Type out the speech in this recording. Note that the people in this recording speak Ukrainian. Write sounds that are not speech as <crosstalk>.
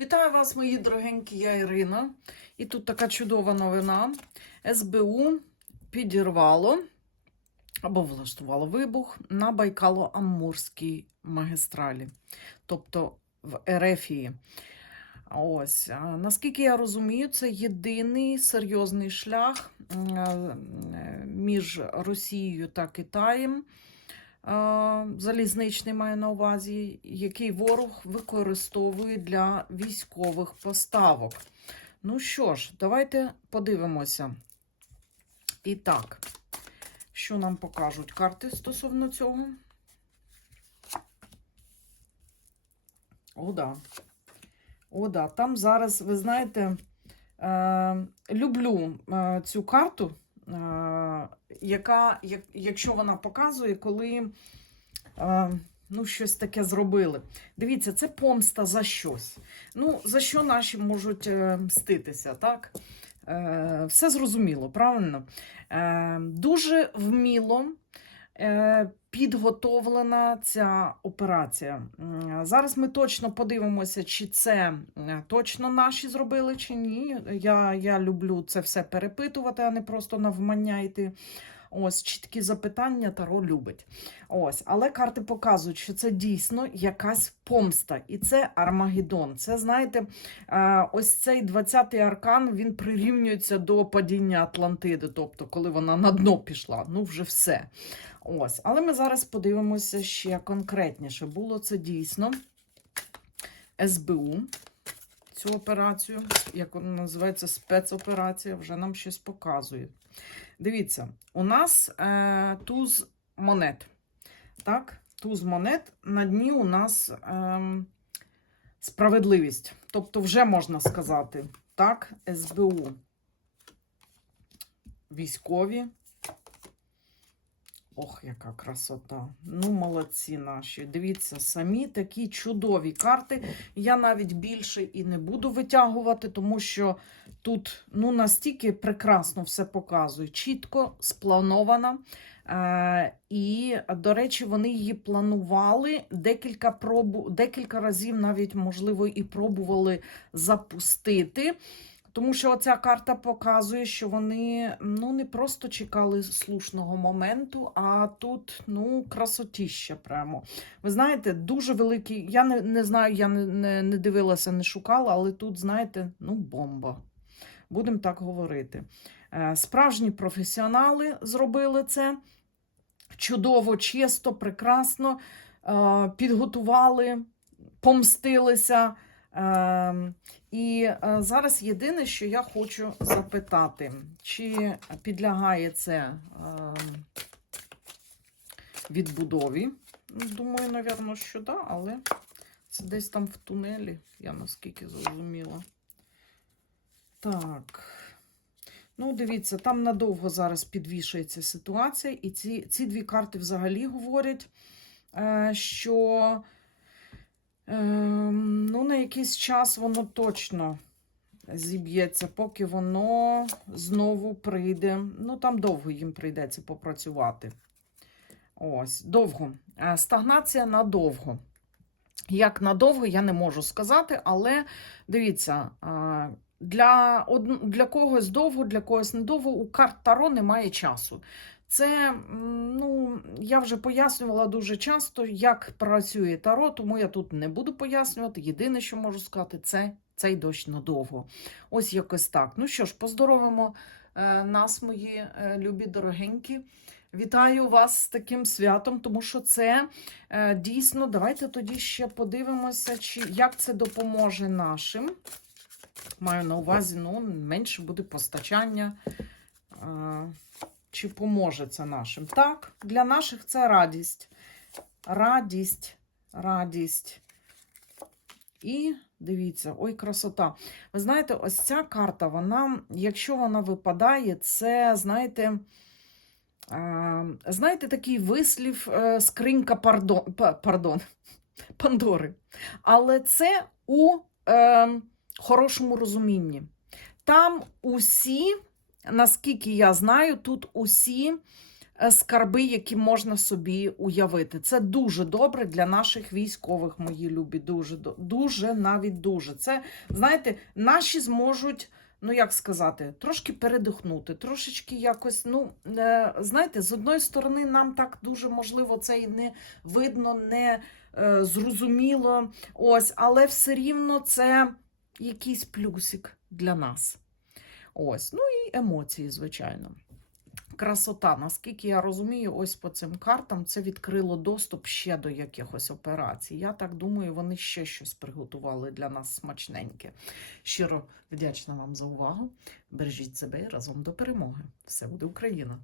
Вітаю вас, мої дорогенькі, я Ірина. І тут така чудова новина. СБУ підірвало або влаштувало вибух на Байкало-Амурській магістралі, тобто в Ерефії. Ось, наскільки я розумію, це єдиний серйозний шлях е, між Росією та Китаєм. Е, Залізничний маю на увазі, який ворог використовує для військових поставок. Ну що ж, давайте подивимося. І так, що нам покажуть карти стосовно цього? О, да. О, да. Там зараз, ви знаєте, е, люблю е, цю карту, е, яка, як, якщо вона показує, коли е, ну, щось таке зробили. Дивіться, це помста за щось. Ну, за що наші можуть е, мститися, так? Е, все зрозуміло, правильно? Е, дуже вміло підготовлена ця операція. Зараз ми точно подивимося, чи це е, точно наші зробили, чи ні. Я, я люблю це все перепитувати, а не просто навмання йти. Ось чіткі запитання Таро любить. Ось, але карти показують, що це дійсно якась помста, і це Армагеддон. Це знаєте, е, ось цей 20-й аркан він прирівнюється до падіння Атлантиди, тобто, коли вона на дно пішла. Ну, вже все. Ось, але ми зараз подивимося ще конкретніше. Було це дійсно СБУ. Цю операцію, як вона називається спецоперація, вже нам щось показує. Дивіться, у нас е, туз монет. Так, туз монет, на дні у нас е, справедливість. Тобто, вже можна сказати, так, СБУ. Військові. Ох, яка красота. Ну, молодці наші. Дивіться, самі такі чудові карти. Я навіть більше і не буду витягувати, тому що тут ну, настільки прекрасно все показує. Чітко спланована. Е, і, до речі, вони її планували декілька пробу, декілька разів, навіть, можливо, і пробували запустити. Тому що оця карта показує, що вони ну, не просто чекали слушного моменту, а тут ну, красотіща прямо. Ви знаєте, дуже великий. Я не, не знаю, я не, не, не дивилася, не шукала, але тут, знаєте, ну, бомба. Будемо так говорити. Е, Справжні професіонали зробили це чудово, чисто, прекрасно е, підготували, помстилися. Е, І е, зараз єдине, що я хочу запитати, чи підлягає це е, відбудові? Думаю, напевно, що да, але це десь там в тунелі, я наскільки зрозуміла. Так. Ну, дивіться, там надовго зараз підвішується ситуація, і ці, ці дві карти взагалі говорять, е, що ну, на якийсь час воно точно зіб'ється, поки воно знову прийде. Ну, там довго їм прийдеться попрацювати. Ось, довго. Е, Стагнація надовго. Як надовго, я не можу сказати, але дивіться, е, для, для когось довго, для когось недовго, у карт Таро немає часу. Це, ну, я вже пояснювала дуже часто, як працює Таро, тому я тут не буду пояснювати. Єдине, що можу сказати, це цей дощ надовго. Ось якось так. Ну що ж, поздоровимо е, нас, мої е, любі дорогенькі. Вітаю вас з таким святом, тому що це е, дійсно. Давайте тоді ще подивимося, чи, як це допоможе нашим. Маю на увазі, ну, менше буде постачання. Чи поможе це нашим? Так, для наших це радість. Радість, радість. І дивіться, ой, красота. Ви знаєте, ось ця карта, вона, якщо вона випадає, це, знаєте, е, знаєте, такий вислів е, скринька пардон, па- пардон, <laughs> Пандори. Але це у е, хорошому розумінні. Там усі, наскільки я знаю, тут усі е, скарби, які можна собі уявити. Це дуже добре для наших військових, мої любі. Дуже, дуже навіть дуже. Це, знаєте, наші зможуть. Ну, як сказати, трошки передихнути, трошечки якось, ну, е, знаєте, з одної сторони, нам так дуже можливо це і не видно, не е, зрозуміло. Ось, але все рівно це якийсь плюсик для нас. Ось, ну і емоції, звичайно. Красота, наскільки я розумію, ось по цим картам це відкрило доступ ще до якихось операцій. Я так думаю, вони ще щось приготували для нас смачненьке. Щиро вдячна вам за увагу. Бережіть себе і разом до перемоги. Все буде Україна!